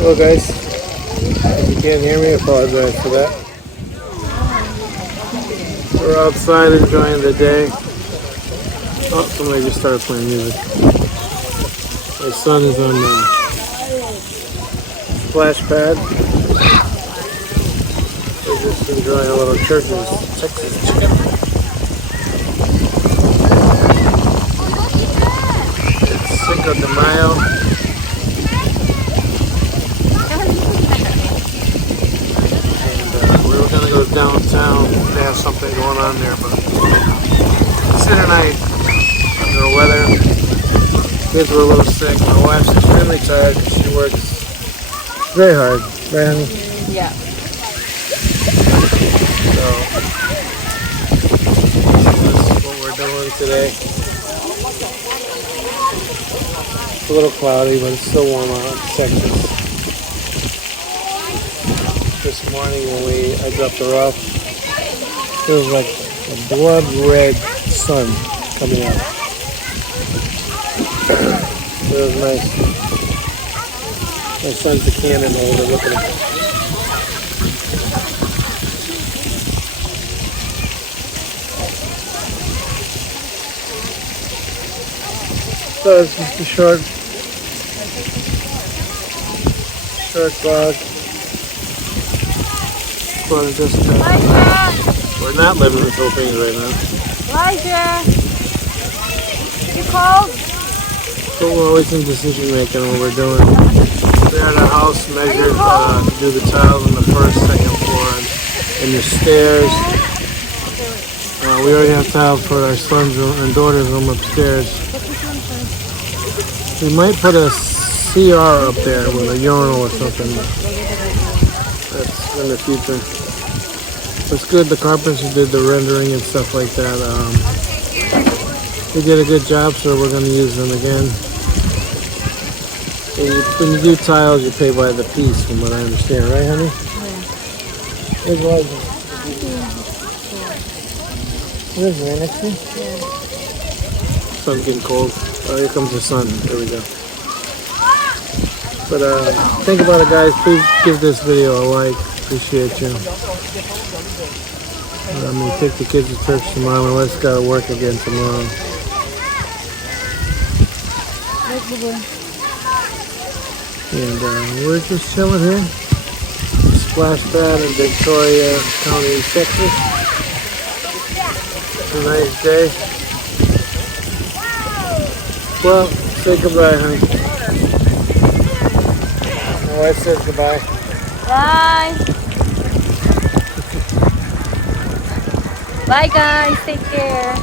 Hello guys, if you can't hear me, I apologize for that. We're outside enjoying the day. Oh, somebody just started playing music. My son is on the splash pad. We're just enjoying a little Church's Texas chicken. It's Cinco de Mayo. We were gonna go downtown. They have something going on there, but Saturday night, under the weather. Kids were a little sick. My wife's extremely tired. She works very hard, right, honey? Yeah. So that's what we're doing today. It's a little cloudy, but it's still warm out in Texas. This morning when I dropped her off, there was like a blood red sun coming out. It was nice. My son's a cannon holder. Look at him. So it's just a short vlog. But just, we're not living in the Philippines right now. Elijah, you cold? So we're always in decision making what we're doing. We had our house measured to do the tiles on the first, second floor, and the stairs. We already have tiles for our son's room and daughter's room upstairs. We might put a CR up there with a urinal or something. That's in the future. It's good. The carpenters did the rendering and stuff like that. They did a good job, so we're going to use them again. When you do tiles, you pay by the piece, from what I understand, right, honey? Yeah. Where's Elijah? Where's he? Right next to you? Yeah. Sun's getting cold. Oh, here comes the sun. There we go. But think about it, guys. Please give this video a like. Appreciate you. I'm going to take the kids to church tomorrow. My wife's got to work again tomorrow. And we're just chilling here. Splash pad in Victoria County, Texas. It's a nice day. Well, say goodbye, honey. My wife says goodbye. Bye. Bye guys, take care.